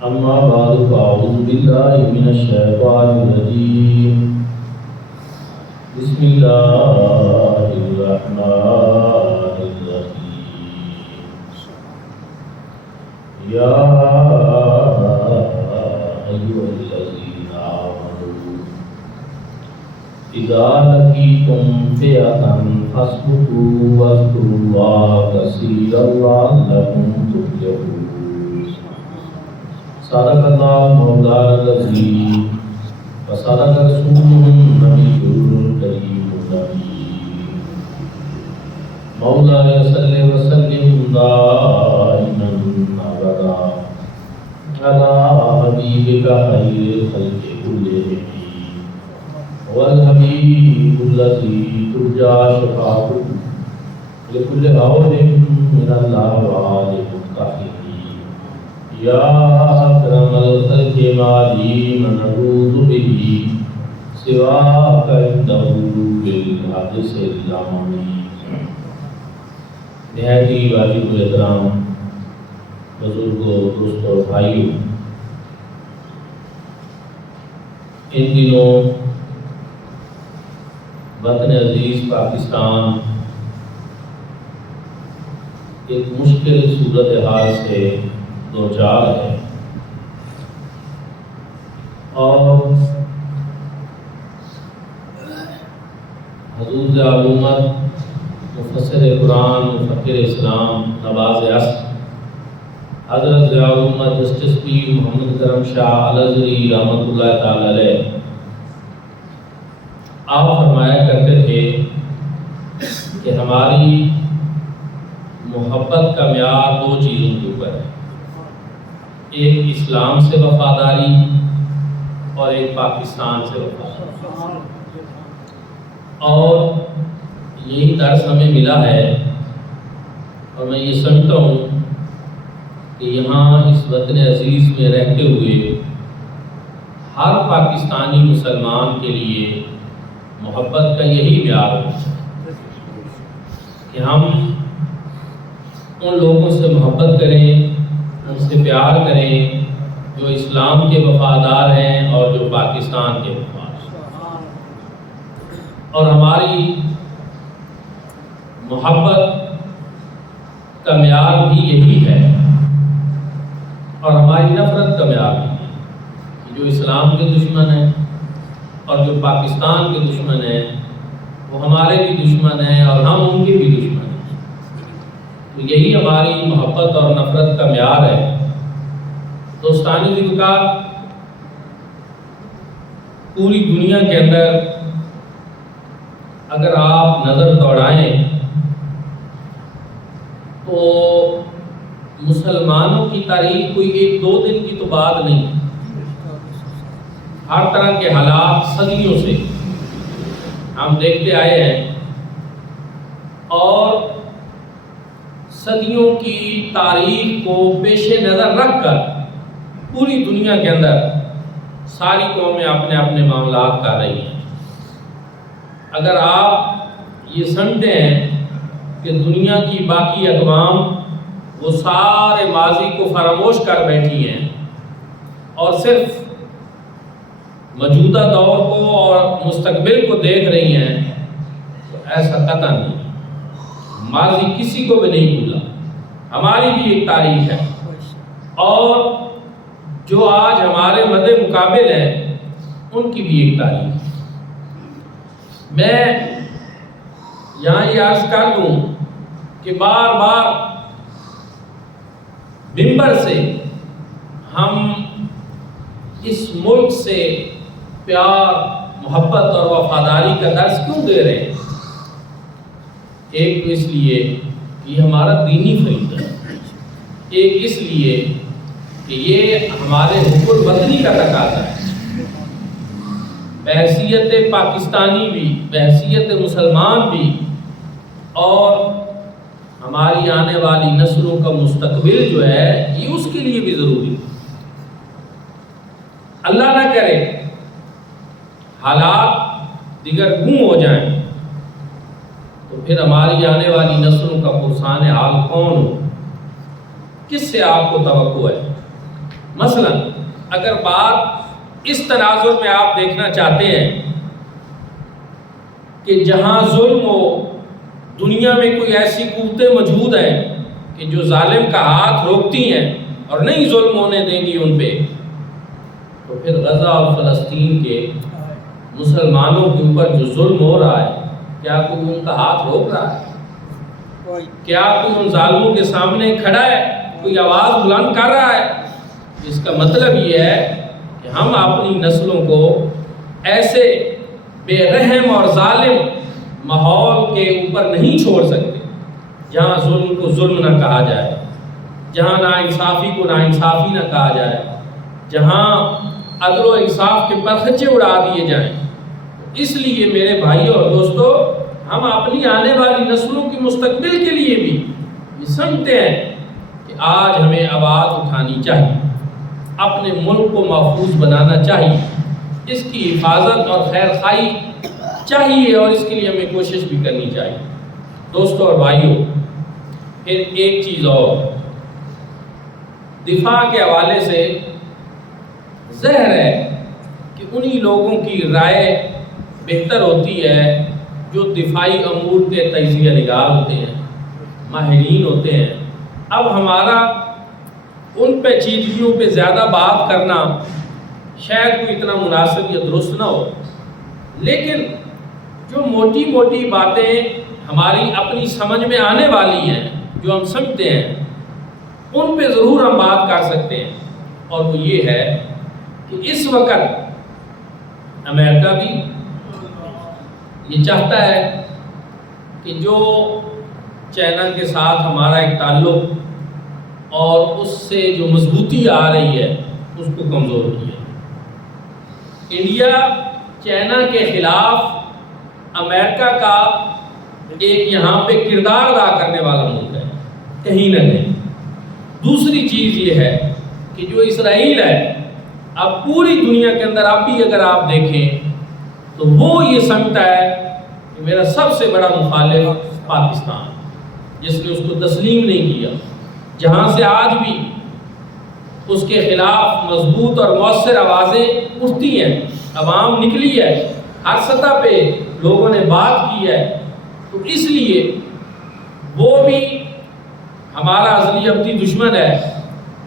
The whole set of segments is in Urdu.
أما بعد فأعوذ بالله من الشيطان الرجيم بسم الله الرحمن الرحيم يا أيها الذين آمنوا إذا لقيتم فئة فاثبتوا واذكروا الله كثيرا لعلكم تفلحون صدق الله مولانا العظيم وصدق رسوله النبي الكريم الأمين مولاي صل وسلم دائما أبدا على حبيبك خير الخلق كلهم والحبيب الذي ترجى شفاعته لكل هول من الله وآل متقين يا أكرم الخلق مالي من نعوذ به سواك عنده بالحدث الأمامي نہایت ہی واجب الاحترام بزرگوں دوستوں اور بھائیوں، ان دنوں وطن عزیز پاکستان ایک مشکل صورتحال سے دوچار ہے، اور حضور علومت مفسر قرآن مفکر اسلام نواز عصر حضرت علومت جسٹس پیر محمد کرم شاہ الازہری رحمۃ اللہ تعالی علیہ آپ فرمایا کرتے تھے کہ ہماری محبت کا معیار دو چیزوں کے اوپر ہے، ایک اسلام سے وفاداری اور ایک پاکستان سے وفاداری، اور یہی درس ہمیں ملا ہے، اور میں یہ سمجھتا ہوں کہ یہاں اس وطن عزیز میں رہتے ہوئے ہر پاکستانی مسلمان کے لیے محبت کا یہی معیار ہے کہ ہم ان لوگوں سے محبت کریں، ان سے پیار کریں جو اسلام کے وفادار ہیں اور جو پاکستان کے وفادار ہیں، اور ہماری محبت کا معیار بھی یہی ہے، اور ہماری نفرت کا معیار بھی ہے کہ جو اسلام کے دشمن ہیں اور جو پاکستان کے دشمن ہیں وہ ہمارے بھی دشمن ہیں اور ہم ان کے بھی دشمن ہیں، تو یہی ہماری محبت اور نفرت کا معیار ہے۔ دوستانی ذکر پوری دنیا کے اندر اگر آپ نظر دوڑائیں تو مسلمانوں کی تاریخ کوئی ایک دو دن کی تو بات نہیں، ہر طرح کے حالات صدیوں سے ہم دیکھتے آئے ہیں، اور صدیوں کی تاریخ کو پیش نظر رکھ کر پوری دنیا کے اندر ساری قومیں اپنے اپنے معاملات کر رہی ہیں۔ اگر آپ یہ سمجھتے ہیں کہ دنیا کی باقی اقوام وہ سارے ماضی کو فراموش کر بیٹھی ہیں اور صرف موجودہ دور کو اور مستقبل کو دیکھ رہی ہیں، تو ایسا قطعا نہیں، ماضی کسی کو بھی نہیں بھولا، ہماری بھی ایک تاریخ ہے، اور جو آج ہمارے مد مقابل ہیں ان کی بھی ایک تاریخ ہے۔ میں یہاں یہ عرض کر دوں کہ بار بار منبر سے ہم اس ملک سے پیار، محبت اور وفاداری کا درس کیوں دے رہے ہیں؟ ایک تو اس لیے کہ یہ ہمارا دینی فریضہ ہے، ایک اس لیے کہ یہ ہمارے حب الوطنی کا تقاضا ہے، بحیثیت پاکستانی بھی، بحیثیت مسلمان بھی، اور ہماری آنے والی نسلوں کا مستقبل جو ہے یہ اس کے لیے بھی ضروری ہے۔ اللہ نہ کرے حالات دیگر گم ہو جائیں تو پھر ہماری آنے والی نسلوں کا پرسان حال کون ہو؟ کس سے آپ کو توقع ہے؟ مثلا اگر بات اس تناظر میں آپ دیکھنا چاہتے ہیں کہ جہاں ظلم ہو، دنیا میں کوئی ایسی قوتیں موجود ہیں کہ جو ظالم کا ہاتھ روکتی ہیں اور نہیں ظلم ہونے دیں گی ان پہ، تو پھر غزہ اور فلسطین کے مسلمانوں کے اوپر جو ظلم ہو رہا ہے، کیا کوئی ان کا ہاتھ روک رہا ہے؟ کیا کوئی ان ظالموں کے سامنے کھڑا ہے، کوئی آواز بلند کر رہا ہے؟ اس کا مطلب یہ ہے کہ ہم اپنی نسلوں کو ایسے بے رحم اور ظالم ماحول کے اوپر نہیں چھوڑ سکتے جہاں ظلم کو ظلم نہ کہا جائے، جہاں ناانصافی کو ناانصافی نہ کہا جائے، جہاں عدل و انصاف کے پرخچے اڑا دیے جائیں۔ اس لیے میرے بھائیوں اور دوستو، ہم اپنی آنے والی نسلوں کی مستقبل کے لیے بھی یہ سمجھتے ہیں کہ آج ہمیں آواز اٹھانی چاہیے، اپنے ملک کو محفوظ بنانا چاہیے، اس کی حفاظت اور خیر خواہی چاہیے، اور اس کے لیے ہمیں کوشش بھی کرنی چاہیے۔ دوستو اور بھائیوں، پھر ایک چیز اور، دفاع کے حوالے سے ظاہر ہے کہ انہی لوگوں کی رائے بہتر ہوتی ہے جو دفاعی امور کے تجزیہ نگار ہوتے ہیں، ماہرین ہوتے ہیں۔ اب ہمارا ان پیچیدگیوں پہ زیادہ بات کرنا شاید کوئی اتنا مناسب یا درست نہ ہو، لیکن جو موٹی موٹی باتیں ہماری اپنی سمجھ میں آنے والی ہیں، جو ہم سمجھتے ہیں، ان پہ ضرور ہم بات کر سکتے ہیں۔ اور وہ یہ ہے کہ اس وقت امریکہ بھی یہ چاہتا ہے کہ جو چائنا کے ساتھ ہمارا ایک تعلق اور اس سے جو مضبوطی آ رہی ہے اس کو کمزور کیا۔ انڈیا چائنا کے خلاف امریکہ کا ایک یہاں پہ کردار ادا کرنے والا ملک ہے کہیں نہ کہیں۔ دوسری چیز یہ ہے کہ جو اسرائیل ہے، اب پوری دنیا کے اندر اب بھی اگر آپ دیکھیں تو وہ یہ سمجھتا ہے کہ میرا سب سے بڑا مخالف پاکستان، جس نے اس کو تسلیم نہیں کیا، جہاں سے آج بھی اس کے خلاف مضبوط اور مؤثر آوازیں اٹھتی ہیں، عوام نکلی ہے، ہر سطح پہ لوگوں نے بات کی ہے۔ تو اس لیے وہ بھی ہمارا ازلی ابدی دشمن ہے،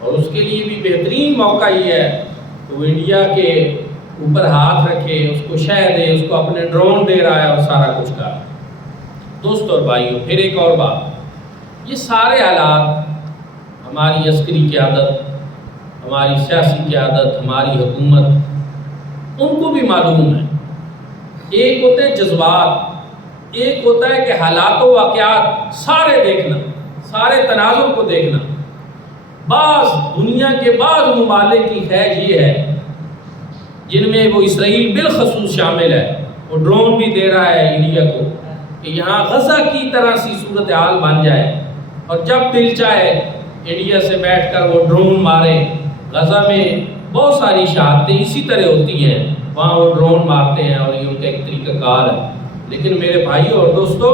اور اس کے لیے بھی بہترین موقع یہ ہے کہ وہ انڈیا کے اوپر ہاتھ رکھے، اس کو شہ دے، اس کو اپنے ڈرون دے رہا ہے اور سارا کچھ کر رہا ہے۔ دوستو اور بھائیوں، پھر ایک اور بات، یہ سارے حالات ہماری عسکری قیادت، ہماری سیاسی قیادت، ہماری حکومت، ان کو بھی معلوم ہے۔ ایک ہوتے ہیں جذبات، ایک ہوتا ہے کہ حالات و واقعات سارے دیکھنا، سارے تناظر کو دیکھنا۔ بعض دنیا کے بعض ممالک کی خیال یہ ہے، جن میں وہ اسرائیل بالخصوص شامل ہے، وہ ڈرون بھی دے رہا ہے انڈیا کو کہ یہاں غزہ کی طرح سی صورتحال بن جائے، اور جب دل چاہے انڈیا سے بیٹھ کر وہ ڈرون مارے۔ غزہ میں بہت ساری شہادتیں اسی طرح ہوتی ہیں، وہاں وہ ڈرون مارتے ہیں اور یہ ان کا ایک طریقہ کار ہے۔ لیکن میرے بھائیوں اور دوستو،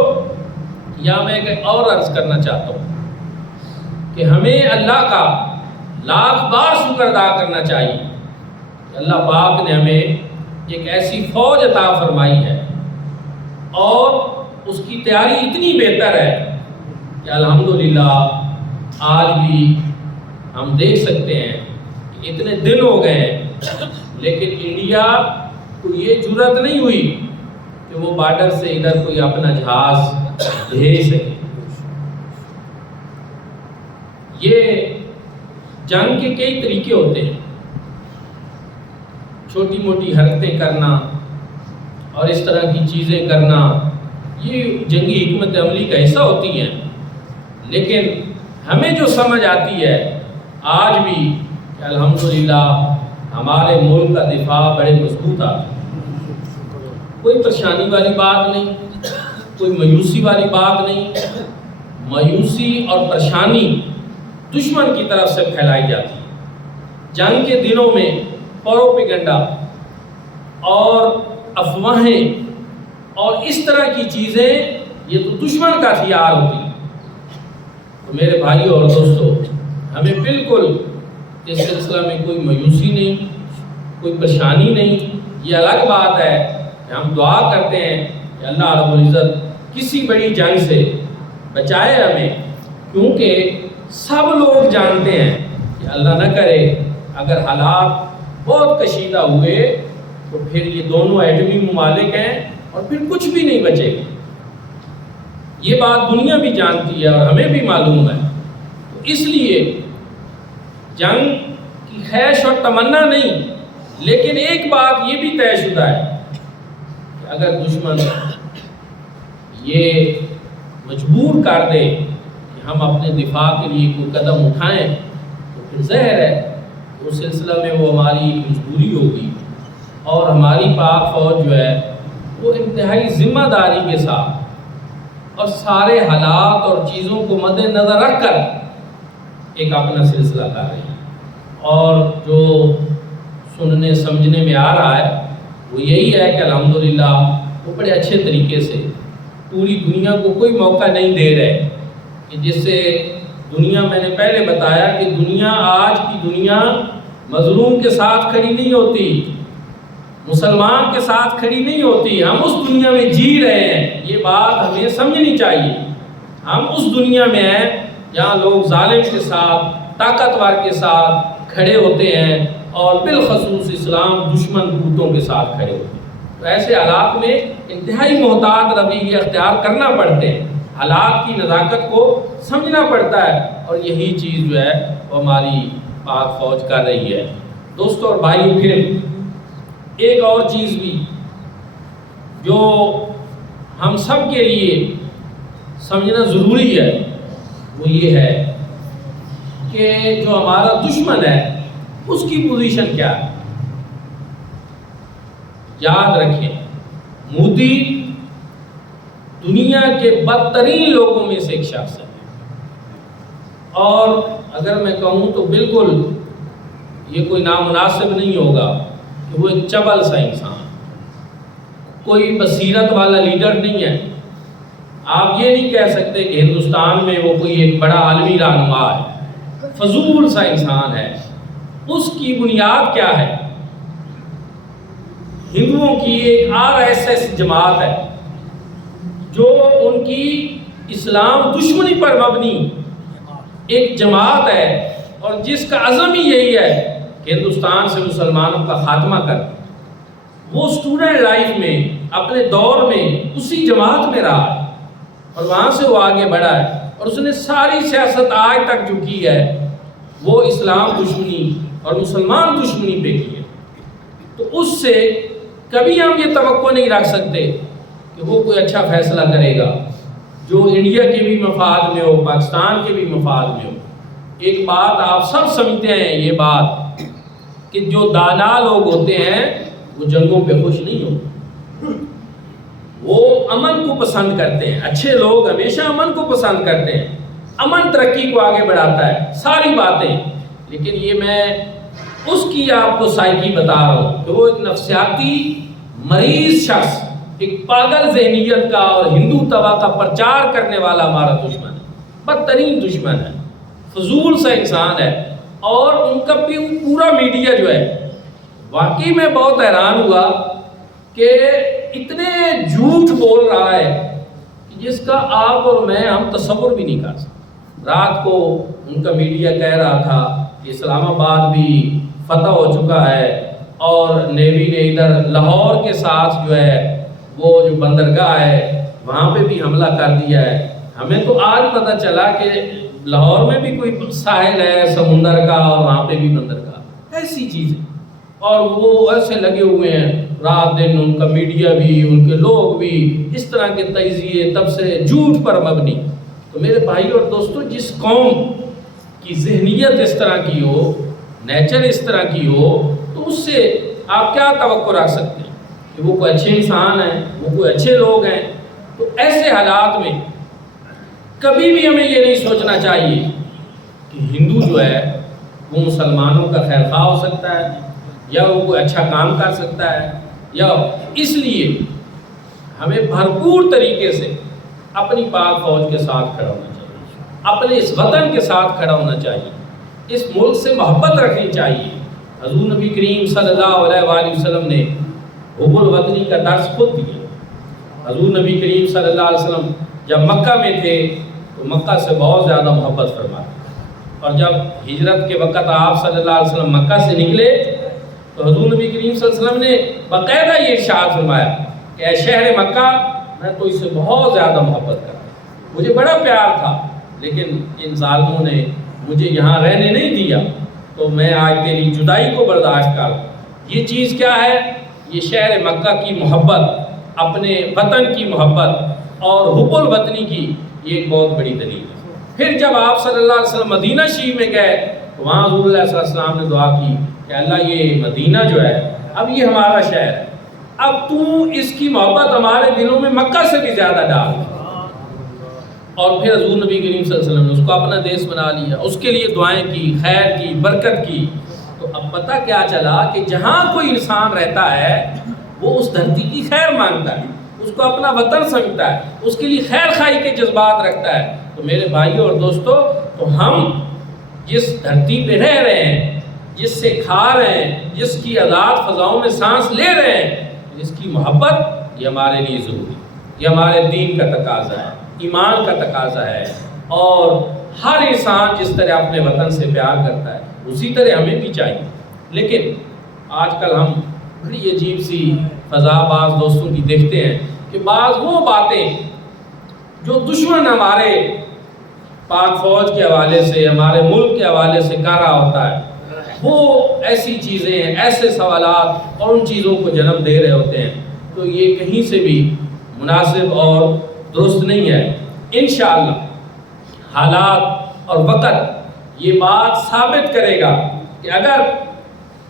یہاں میں ایک اور عرض کرنا چاہتا ہوں کہ ہمیں اللہ کا لاکھ بار شکر ادا کرنا چاہیے کہ اللہ پاک نے ہمیں ایک ایسی فوج عطا فرمائی ہے، اور اس کی تیاری اتنی بہتر ہے کہ الحمدللہ آج بھی ہم دیکھ سکتے ہیں کہ اتنے دن ہو گئے ہیں، لیکن انڈیا کو یہ جرأت نہیں ہوئی کہ وہ بارڈر سے ادھر کوئی اپنا جہاز بھیج سکے۔ یہ جنگ کے کئی طریقے ہوتے ہیں، چھوٹی موٹی حرکتیں کرنا اور اس طرح کی چیزیں کرنا، یہ جنگی حکمت عملی کا حصہ ہوتی ہیں، لیکن ہمیں جو سمجھ آتی ہے آج بھی کہ الحمدللہ ہمارے ملک کا دفاع بڑے مضبوط آتا ہے۔ کوئی پریشانی والی بات نہیں، کوئی مایوسی والی بات نہیں۔ مایوسی اور پریشانی دشمن کی طرف سے پھیلائی جاتی ہے۔ جنگ کے دنوں میں پروپیگنڈا اور افواہیں اور اس طرح کی چیزیں یہ تو دشمن کا ہتھیار ہوتی ہے۔ تو میرے بھائیوں اور دوستو، ہمیں بالکل اس سلسلہ میں کوئی مایوسی نہیں، کوئی پریشانی نہیں۔ یہ الگ بات ہے کہ ہم دعا کرتے ہیں کہ اللہ رب العزت کسی بڑی جنگ سے بچائے ہمیں، کیونکہ سب لوگ جانتے ہیں کہ اللہ نہ کرے اگر حالات بہت کشیدہ ہوئے تو پھر یہ دونوں ایٹمی ممالک ہیں اور پھر کچھ بھی نہیں بچے گا۔ یہ بات دنیا بھی جانتی ہے اور ہمیں بھی معلوم ہے، تو اس لیے جنگ کی خواہش اور تمنا نہیں، لیکن ایک بات یہ بھی طے شدہ ہے کہ اگر دشمن یہ مجبور کر دے کہ ہم اپنے دفاع کے لیے کوئی قدم اٹھائیں تو پھر ظاہر ہے کہ اس سلسلہ میں وہ ہماری ایک مجبوری ہوگی، اور ہماری پاک فوج جو ہے وہ انتہائی ذمہ داری کے ساتھ اور سارے حالات اور چیزوں کو مد نظر رکھ کر ایک اپنا سلسلہ کر رہی ہے۔ اور جو سننے سمجھنے میں آ رہا ہے وہ یہی ہے کہ الحمدللہ وہ بڑے اچھے طریقے سے پوری دنیا کو کوئی موقع نہیں دے رہے، کہ جس سے دنیا، میں نے پہلے بتایا کہ دنیا، آج کی دنیا مظلوم کے ساتھ کھڑی نہیں ہوتی، مسلمان کے ساتھ کھڑی نہیں ہوتی۔ ہم اس دنیا میں جی رہے ہیں، یہ بات ہمیں سمجھنی چاہیے۔ ہم اس دنیا میں ہیں جہاں لوگ ظالم کے ساتھ، طاقتور کے ساتھ کھڑے ہوتے ہیں، اور بالخصوص اسلام دشمن قوتوں کے ساتھ کھڑے ہوتے ہیں۔ تو ایسے حالات میں انتہائی محتاط رویے اختیار کرنا پڑتے ہیں، حالات کی نزاکت کو سمجھنا پڑتا ہے، اور یہی چیز جو ہے وہ ہماری پاک فوج کر رہی ہے۔ دوستو اور بھائیو، پھر ایک اور چیز بھی جو ہم سب کے لیے سمجھنا ضروری ہے وہ یہ ہے کہ جو ہمارا دشمن ہے اس کی پوزیشن کیا ہے۔ یاد رکھیں، مودی دنیا کے بدترین لوگوں میں سے ایک شخص ہے، اور اگر میں کہوں تو بالکل یہ کوئی نامناسب نہیں ہوگا کہ وہ ایک چبل سا انسان، کوئی بصیرت والا لیڈر نہیں ہے۔ آپ یہ نہیں کہہ سکتے کہ ہندوستان میں وہ کوئی ایک بڑا عالمی رہنما ہے، فضول سا انسان ہے۔ اس کی بنیاد کیا ہے؟ ہندوؤں کی ایک RSS جماعت ہے، جو ان کی اسلام دشمنی پر مبنی ایک جماعت ہے، اور جس کا عزم ہی یہی ہے کہ ہندوستان سے مسلمانوں کا خاتمہ کر۔ وہ اسٹوڈنٹ لائف میں، اپنے دور میں اسی جماعت میں رہا ہے، اور وہاں سے وہ آگے بڑھا ہے، اور اس نے ساری سیاست آج تک جو کی ہے وہ اسلام دشمنی اور مسلمان دشمنی پہ کی ہے۔ تو اس سے کبھی ہم یہ توقع نہیں رکھ سکتے کہ وہ کوئی اچھا فیصلہ کرے گا جو انڈیا کے بھی مفاد میں ہو، پاکستان کے بھی مفاد میں ہو۔ ایک بات آپ سب سمجھتے ہیں، یہ بات کہ جو دانا لوگ ہوتے ہیں وہ جنگوں پہ خوش نہیں ہوتے، وہ امن کو پسند کرتے ہیں۔ اچھے لوگ ہمیشہ امن کو پسند کرتے ہیں، امن ترقی کو آگے بڑھاتا ہے، ساری باتیں۔ لیکن یہ میں اس کی آپ کو سائیکی بتا رہا ہوں کہ وہ ایک نفسیاتی مریض شخص، ایک پاگل ذہنیت کا اور ہندو توا کا پرچار کرنے والا ہمارا دشمن ہے، بدترین دشمن ہے، فضول سا انسان ہے۔ اور ان کا پورا میڈیا جو ہے، واقعی میں بہت حیران ہوا کہ اتنے جھوٹ بول رہا ہے کہ جس کا آپ اور میں ہم تصور بھی نہیں کر سکتے۔ رات کو ان کا میڈیا کہہ رہا تھا کہ اسلام آباد بھی فتح ہو چکا ہے، اور نیوی نے ادھر لاہور کے ساتھ جو ہے وہ جو بندرگاہ ہے وہاں پہ بھی حملہ کر دیا ہے۔ ہمیں تو آج پتہ چلا کہ لاہور میں بھی کوئی ساحل ہے سمندر کا، اور وہاں پہ بھی بندرگاہ، ایسی چیز ہے۔ اور وہ ایسے لگے ہوئے ہیں رات دن، ان کا میڈیا بھی، ان کے لوگ بھی، اس طرح کے تجزیے تب سے جھوٹ پر مبنی۔ تو میرے بھائی اور دوستو، جس قوم کی ذہنیت اس طرح کی ہو، نیچر اس طرح کی ہو، تو اس سے آپ کیا توقع رکھ سکتے ہیں کہ وہ کوئی اچھے انسان ہیں، وہ کوئی اچھے لوگ ہیں؟ تو ایسے حالات میں کبھی بھی ہمیں یہ نہیں سوچنا چاہیے کہ ہندو جو ہے وہ مسلمانوں کا خیر خواہ ہو سکتا ہے، یا وہ کوئی اچھا کام کر سکتا ہے، یا اس لیے ہمیں بھرپور طریقے سے اپنی پاک فوج کے ساتھ کھڑا ہونا چاہیے، اپنے اس وطن کے ساتھ کھڑا ہونا چاہیے اس ملک سے محبت رکھنی چاہیے۔ حضور نبی کریم صلی اللہ علیہ وآلہ وسلم نے حب الوطنی کا درس خود دیا۔ حضور نبی کریم صلی اللہ علیہ وسلم جب مکہ میں تھے تو مکہ سے بہت زیادہ محبت فرمائی، اور جب ہجرت کے وقت آپ صلی اللہ علیہ وسلم مکہ سے نکلے تو حضور نبی کریم صلی اللہ علیہ وسلم نے باقاعدہ یہ ارشاد فرمایا کہ اے شہر مکہ، میں تو اس سے بہت زیادہ محبت کرتا ہوں، مجھے بڑا پیار تھا، لیکن ان ظالموں نے مجھے یہاں رہنے نہیں دیا، تو میں آج تیری جدائی کو برداشت کر۔ یہ چیز کیا ہے؟ یہ شہر مکہ کی محبت، اپنے وطن کی محبت اور حب الوطنی کی یہ ایک بہت بڑی دلیل ہے۔ پھر جب آپ صلی اللہ علیہ وسلم مدینہ شریف میں گئے تو وہاں حضور اللہ صلی اللہ علیہ وسلم نے دعا کی کہ اللہ یہ مدینہ جو ہے اب یہ ہمارا شہر ہے، اب تو اس کی محبت ہمارے دلوں میں مکہ سے بھی زیادہ ڈال۔ اور پھر حضور نبی کریم صلی اللہ علیہ وسلم نے اس کو اپنا دیس بنا لیا، اس کے لیے دعائیں کی، خیر کی، برکت کی۔ تو اب پتہ کیا چلا کہ جہاں کوئی انسان رہتا ہے وہ اس دھرتی کی خیر مانگتا ہے، اس کو اپنا وطن سمجھتا ہے، اس کے لیے خیر خواہی کے جذبات رکھتا ہے۔ تو میرے بھائیوں اور دوستو، تو ہم جس دھرتی پہ رہ رہے ہیں، جس سے کھا رہے ہیں، جس کی آزاد فضاؤں میں سانس لے رہے ہیں، اس کی محبت یہ ہمارے لیے ضروری ہے، یہ ہمارے دین کا تقاضا ہے، ایمان کا تقاضا ہے۔ اور ہر انسان جس طرح اپنے وطن سے پیار کرتا ہے اسی طرح ہمیں بھی چاہیے۔ لیکن آج کل ہم بڑی عجیب سی فضا بعض دوستوں کی دیکھتے ہیں کہ بعض وہ باتیں جو دشمن ہمارے پاک فوج کے حوالے سے، ہمارے ملک کے حوالے سے کر رہا ہوتا ہے، وہ ایسی چیزیں، ایسے سوالات اور ان چیزوں کو جنم دے رہے ہوتے ہیں، تو یہ کہیں سے بھی مناسب اور درست نہیں ہے۔ انشاءاللہ حالات اور وقت یہ بات ثابت کرے گا کہ اگر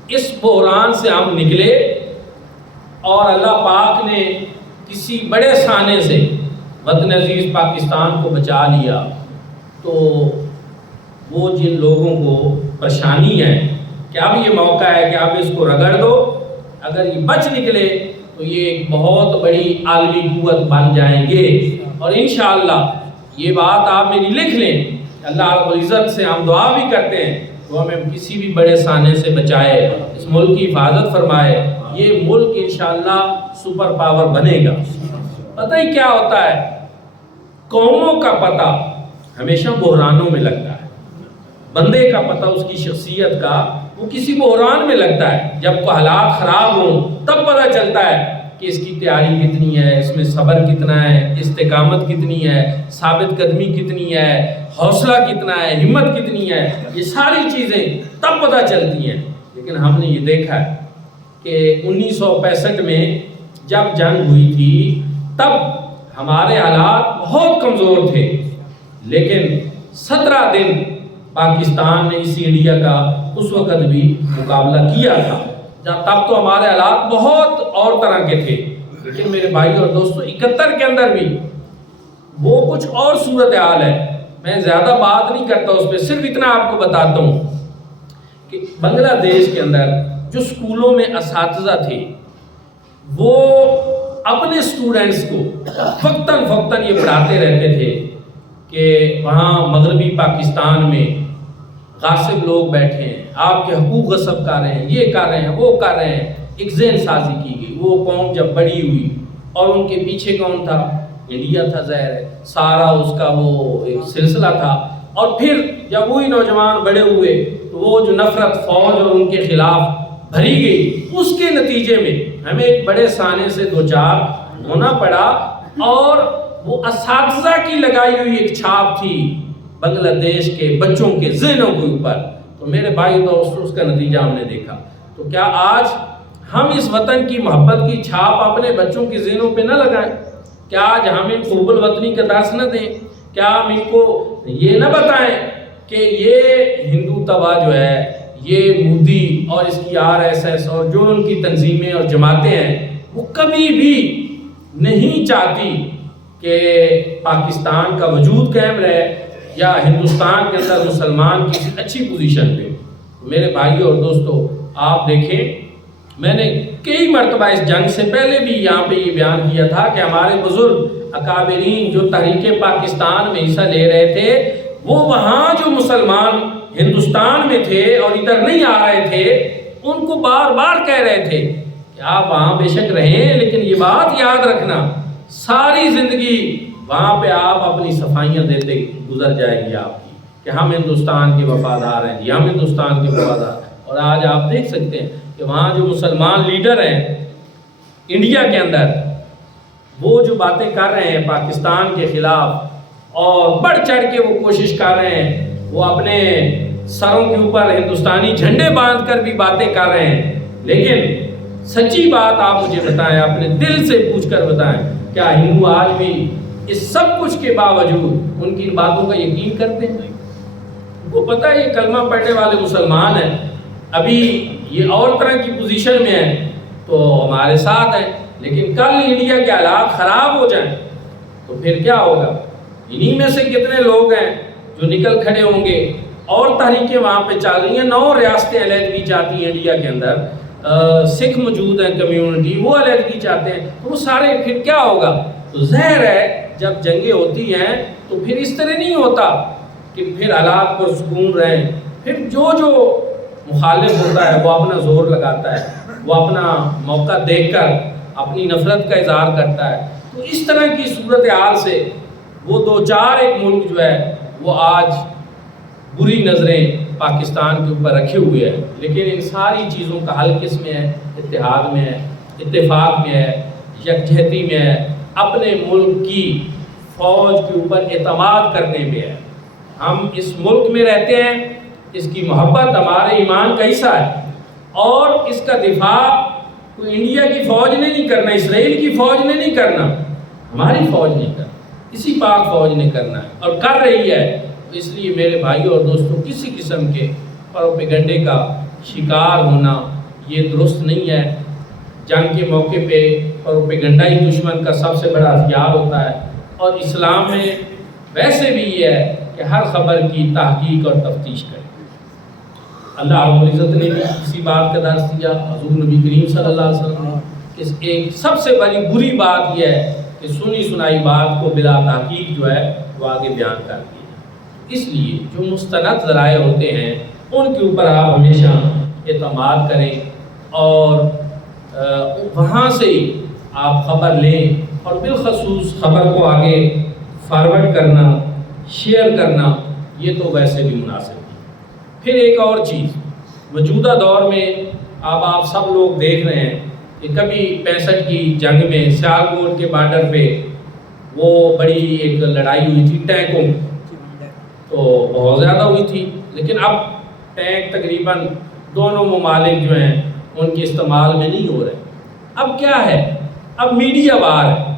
اس بحران سے ہم نکلے اور اللہ پاک نے کسی بڑے سانے سے وطن عزیز پاکستان کو بچا لیا، تو وہ جن لوگوں کو پریشانی ہے کہ اب یہ موقع ہے کہ اب اس کو رگڑ دو، اگر یہ بچ نکلے تو یہ ایک بہت بڑی عالمی قوت بن جائیں گے۔ اور انشاءاللہ یہ بات آپ میری لکھ لیں، اللہ رب العزت سے ہم دعا بھی کرتے ہیں وہ ہمیں کسی بھی بڑے سانے سے بچائے، اس ملک کی حفاظت فرمائے، یہ ملک انشاءاللہ سپر پاور بنے گا۔ پتہ ہی کیا ہوتا ہے، قوموں کا پتہ ہمیشہ بحرانوں میں لگتا ہے، بندے کا پتہ اس کی شخصیت کا وہ کسی بحران میں لگتا ہے، جب کو حالات خراب ہوں تب پتہ چلتا ہے کہ اس کی تیاری کتنی ہے، اس میں صبر کتنا ہے، استقامت کتنی ہے، ثابت قدمی کتنی ہے، حوصلہ کتنا ہے، ہمت کتنی ہے، یہ ساری چیزیں تب پتہ چلتی ہیں۔ لیکن ہم نے یہ دیکھا ہے کہ 1965 میں جب جنگ ہوئی تھی تب ہمارے حالات بہت کمزور تھے، لیکن 17 دن پاکستان نے اسی انڈیا کا اس وقت بھی مقابلہ کیا تھا، تب تو ہمارے حالات بہت اور طرح کے تھے۔ لیکن میرے بھائی اور دوستو 71 کے اندر بھی وہ کچھ اور صورتحال ہے۔ میں زیادہ بات نہیں کرتا اس پہ، صرف اتنا آپ کو بتاتا ہوں کہ بنگلہ دیش کے اندر جو اسکولوں میں اساتذہ تھے وہ اپنے اسٹوڈنٹس کو وقتاً فوقتاً یہ پڑھاتے رہتے تھے کہ وہاں مغربی پاکستان میں غاصب لوگ بیٹھے ہیں، آپ کے حقوق غصب کر رہے ہیں، یہ کر رہے ہیں، وہ کر رہے ہیں۔ ایک ذہن سازی کی گئی، وہ قوم جب بڑی ہوئی اور ان کے پیچھے کون تھا؟ انڈیا تھا، ظاہر ہے، سارا اس کا وہ ایک سلسلہ تھا۔ اور پھر جب وہی نوجوان بڑے ہوئے تو وہ جو نفرت فوج اور ان کے خلاف بھری گئی، اس کے نتیجے میں ہمیں ایک بڑے سانے سے دوچار ہونا پڑا، اور وہ اساتذہ کی لگائی ہوئی ایک چھاپ تھی بنگلہ دیش کے بچوں کے ذہنوں کے اوپر۔ تو میرے بھائی دوستو اس کا نتیجہ ہم نے دیکھا۔ تو کیا آج ہم اس وطن کی محبت کی چھاپ اپنے بچوں کے ذہنوں پہ نہ لگائیں؟ کیا آج ہم ان کو حب الوطنی کا درس نہ دیں؟ کیا ہم ان کو یہ نہ بتائیں کہ یہ ہندوتوا جو ہے، یہ مودی اور اس کی RSS اور جو ان کی تنظیمیں اور جماعتیں ہیں، وہ کبھی بھی نہیں چاہتی کہ پاکستان کا وجود قائم رہے یا ہندوستان کے اندر مسلمان کسی اچھی پوزیشن پہ۔ میرے بھائیوں اور دوستو، آپ دیکھیں، میں نے کئی مرتبہ اس جنگ سے پہلے بھی یہاں پہ یہ بیان کیا تھا کہ ہمارے بزرگ اکابرین جو تحریک پاکستان میں حصہ لے رہے تھے، وہ وہاں جو مسلمان ہندوستان میں تھے اور ادھر نہیں آ رہے تھے ان کو بار بار کہہ رہے تھے کہ آپ وہاں بے شک رہیں، لیکن یہ بات یاد رکھنا ساری زندگی وہاں پہ آپ اپنی صفائیاں دیتے گزر جائے گی آپ کی کہ ہم ہندوستان کے وفادار ہیں جی، ہم ہندوستان کے وفادار۔ اور آج آپ دیکھ سکتے ہیں کہ وہاں جو مسلمان لیڈر ہیں انڈیا کے اندر، وہ جو باتیں کر رہے ہیں پاکستان کے خلاف اور بڑھ چڑھ کے وہ کوشش کر رہے ہیں، وہ اپنے سروں کے اوپر ہندوستانی جھنڈے باندھ کر بھی باتیں کر رہے ہیں، لیکن سچی بات آپ مجھے بتائیں، اپنے دل سے پوچھ کر بتائیں، کیا ہندو آج بھی اس سب کچھ کے باوجود ان کی باتوں کا یقین کرتے ہیں؟ ان کو پتہ ہے یہ کلمہ پڑھنے والے مسلمان ہیں، ابھی یہ اور طرح کی پوزیشن میں ہیں تو ہمارے ساتھ ہیں، لیکن کل انڈیا کے حالات خراب ہو جائیں تو پھر کیا ہوگا؟ انہی میں سے کتنے لوگ ہیں جو نکل کھڑے ہوں گے، اور تحریکیں وہاں پہ چل رہی ہیں، 9 ریاستیں علیحدگی چاہتی ہیں انڈیا کے اندر، سکھ موجود ہیں کمیونٹی، وہ علیحدگی چاہتے ہیں، تو وہ سارے پھر کیا ہوگا؟ تو ظاہر ہے جب جنگیں ہوتی ہیں تو پھر اس طرح نہیں ہوتا کہ پھر حالات پر سکون رہیں، پھر جو مخالف ہوتا ہے وہ اپنا زور لگاتا ہے، وہ اپنا موقع دیکھ کر اپنی نفرت کا اظہار کرتا ہے۔ تو اس طرح کی صورتحال سے وہ 2-4 ایک ملک جو ہے وہ آج بری نظریں پاکستان کے اوپر رکھے ہوئے ہیں، لیکن ان ساری چیزوں کا حل کس میں ہے؟ اتحاد میں ہے، اتفاق میں ہے، یکجہتی میں ہے، اپنے ملک کی فوج کے اوپر اعتماد کرنے میں ہے۔ ہم اس ملک میں رہتے ہیں، اس کی محبت ہمارے ایمان کا حصہ ہے، اور اس کا دفاع کوئی انڈیا کی فوج نے نہیں کرنا، اسرائیل کی فوج نے نہیں کرنا، ہماری فوج نہیں کرنا، اسی پاک فوج نے کرنا ہے اور کر رہی ہے۔ اس لیے میرے بھائیوں اور دوستوں، کسی قسم کے پروپیگنڈے کا شکار ہونا یہ درست نہیں ہے۔ جنگ کے موقع پہ پروپیگنڈا ہی دشمن کا سب سے بڑا ہتھیار ہوتا ہے، اور اسلام میں ویسے بھی یہ ہے کہ ہر خبر کی تحقیق اور تفتیش کریں۔ اللہ رب العزت نے بھی اسی بات کا درس دیا، حضور نبی کریم صلی اللہ علیہ وسلم نے، کہ ایک سب سے بڑی بری بات یہ ہے کہ سنی سنائی بات کو بلا تحقیق جو ہے وہ آگے بیان کر دی۔ اس لیے جو مستند ذرائع ہوتے ہیں ان کے اوپر آپ ہمیشہ اعتماد کریں، اور وہاں سے ہی آپ خبر لیں، اور بالخصوص خبر کو آگے فارورڈ کرنا، شیئر کرنا، یہ تو ویسے بھی مناسب ہے۔ پھر ایک اور چیز، موجودہ دور میں آپ سب لوگ دیکھ رہے ہیں کہ کبھی 65 کی جنگ میں سیالکوٹ کے بارڈر پہ وہ بڑی ایک لڑائی ہوئی تھی ٹینکوں، تو بہت زیادہ ہوئی تھی، لیکن اب ٹینک تقریباً دونوں ممالک جو ہیں ان کے استعمال میں نہیں ہو رہے۔ اب کیا ہے؟ اب میڈیا وار ہے،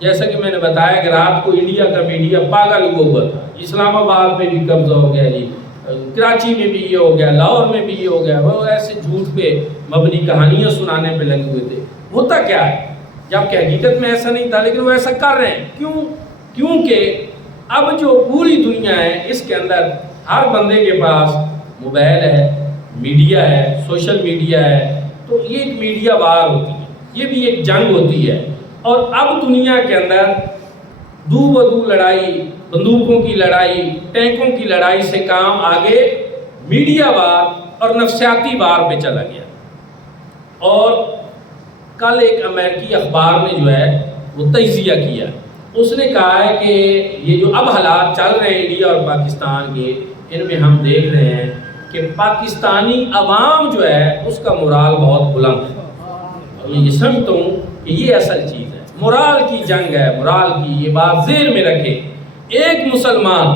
جیسا کہ میں نے بتایا کہ رات کو انڈیا کا میڈیا پاگل ہوا تھا، اسلام آباد میں بھی قبضہ ہو گیا جی، کراچی میں بھی یہ ہو گیا، لاہور میں بھی یہ ہو گیا، وہ ایسے جھوٹ پہ مبنی کہانیاں سنانے پہ لگے ہوئے تھے۔ ہوتا کیا ہے؟ جبکہ حقیقت میں ایسا نہیں تھا، لیکن وہ ایسا کر رہے ہیں۔ کیونکہ اب جو پوری دنیا ہے اس کے اندر ہر بندے کے پاس موبائل ہے، میڈیا ہے، سوشل میڈیا ہے، تو یہ ایک میڈیا وار ہوتی ہے، یہ بھی ایک جنگ ہوتی ہے۔ اور اب دنیا کے اندر دو بدو لڑائی، بندوقوں کی لڑائی، ٹینکوں کی لڑائی سے کام آگے میڈیا وار اور نفسیاتی وار پہ چلا گیا۔ اور کل ایک امریکی اخبار نے جو ہے وہ تجزیہ کیا، اس نے کہا ہے کہ یہ جو اب حالات چل رہے ہیں انڈیا اور پاکستان کے، ان میں ہم دیکھ رہے ہیں کہ پاکستانی عوام جو ہے اس کا مورال بہت بلند ہے، اور میں یہ سمجھتا ہوں کہ یہ اصل چیز ہے، مورال کی جنگ ہے، مورال کی یہ بات ذہن میں رکھیں۔ ایک مسلمان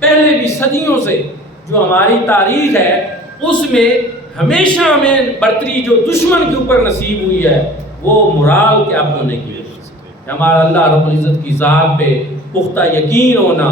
پہلے بھی صدیوں سے جو ہماری تاریخ ہے اس میں ہمیشہ ہمیں برتری جو دشمن کے اوپر نصیب ہوئی ہے وہ مورال کے اپ ہونے کی وجہ سے، ہمارا اللہ رب العزت کی ذات پہ پختہ یقین ہونا،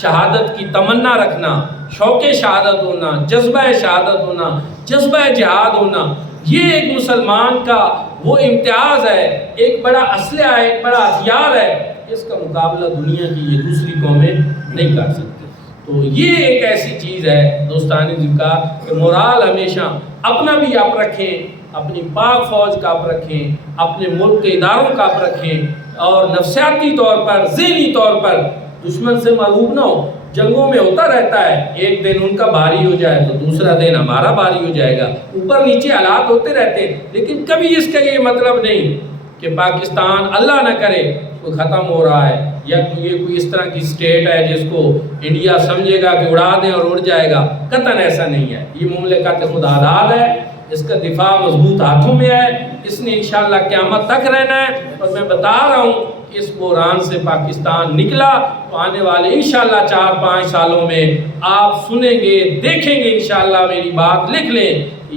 شہادت کی تمنا رکھنا، شوق شہادت ہونا، جذبہ شہادت ہونا، جذبہ جہاد ہونا، یہ ایک مسلمان کا وہ امتیاز ہے، ایک بڑا اسلحہ ہے، ایک بڑا ہتھیار ہے، اس کا مقابلہ دنیا کی یہ دوسری قومیں نہیں کر سکتی۔ تو یہ ایک ایسی چیز ہے دوستانی ذکر کہ مورال ہمیشہ اپنا بھی آپ رکھیں، اپنی پاک فوج کا آپ رکھیں، اپنے ملک کے اداروں کا آپ رکھیں، اور نفسیاتی طور پر، ذہنی طور پر دشمن سے مرعوب نہ ہو۔ جنگوں میں ہوتا رہتا ہے، ایک دن ان کا باری ہو جائے تو دوسرا دن ہمارا باری ہو جائے گا، اوپر نیچے حالات ہوتے رہتے ہیں، لیکن کبھی اس کا یہ مطلب نہیں کہ پاکستان اللہ نہ کرے کوئی ختم ہو رہا ہے یا یہ کوئی اس طرح کی اسٹیٹ ہے جس کو انڈیا سمجھے گا کہ اڑا دیں اور اڑ جائے گا، قطعاً ایسا نہیں ہے۔ یہ مملکت خدا داد ہے، اس کا دفاع مضبوط ہاتھوں میں ہے، اس نے انشاءاللہ قیامت تک رہنا ہے، اور میں بتا رہا ہوں کہ اس بحران سے پاکستان نکلا تو آنے والے انشاءاللہ 4-5 سالوں میں آپ سنیں گے، دیکھیں گے، انشاءاللہ میری بات لکھ لیں،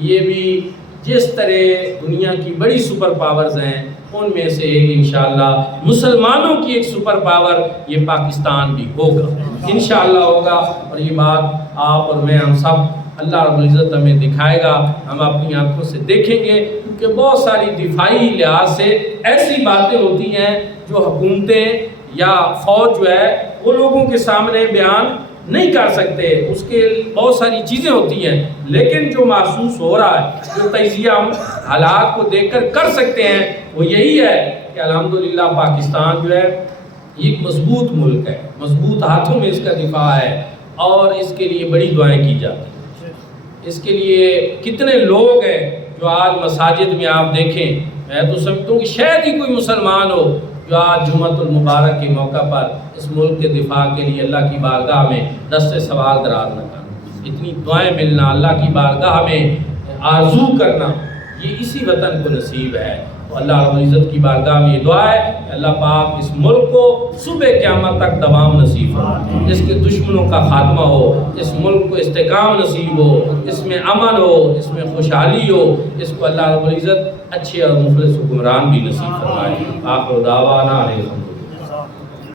یہ بھی جس طرح دنیا کی بڑی سپر پاورز ہیں ان میں سے ایک انشاءاللہ مسلمانوں کی ایک سپر پاور یہ پاکستان بھی ہوگا، انشاءاللہ ہوگا، اور یہ بات آپ اور میں ہم سب اللہ رب العزت ہمیں دکھائے گا، ہم اپنی آنکھوں سے دیکھیں گے، کیونکہ بہت ساری دفاعی لحاظ سے ایسی باتیں ہوتی ہیں جو حکومتیں یا فوج جو ہے وہ لوگوں کے سامنے بیان نہیں کر سکتے، اس کے بہت ساری چیزیں ہوتی ہیں، لیکن جو محسوس ہو رہا ہے، جو تجزیہ ہم حالات کو دیکھ کر سکتے ہیں، وہ یہی ہے کہ الحمدللہ پاکستان جو ہے یہ ایک مضبوط ملک ہے، مضبوط ہاتھوں میں اس کا دفاع ہے، اور اس کے لیے بڑی دعائیں کی جاتی ہیں۔ اس کے لیے کتنے لوگ ہیں جو آج مساجد میں آپ دیکھیں، میں تو سمجھتا ہوں کہ شاید ہی کوئی مسلمان ہو جو آج جمعۃ المبارک کے موقع پر اس ملک کے دفاع کے لیے اللہ کی بارگاہ میں دست سوال دراز نہ کرنا، اتنی دعائیں ملنا، اللہ کی بارگاہ میں آرزو کرنا، یہ اسی وطن کو نصیب ہے۔ تو اللہ رب العزت کی بارگاہ میں یہ دعا ہے کہ اللہ پاک اس ملک کو صبح قیامت تک دوام نصیب فرمائے، اس کے دشمنوں کا خاتمہ ہو، اس ملک کو استحکام نصیب ہو، اس میں امن ہو، اس میں خوشحالی ہو، اس کو اللہ رب العزت اچھے اور مخلص حکمران بھی نصیب فرمائے۔ آخر دعوانا الحمدللہ۔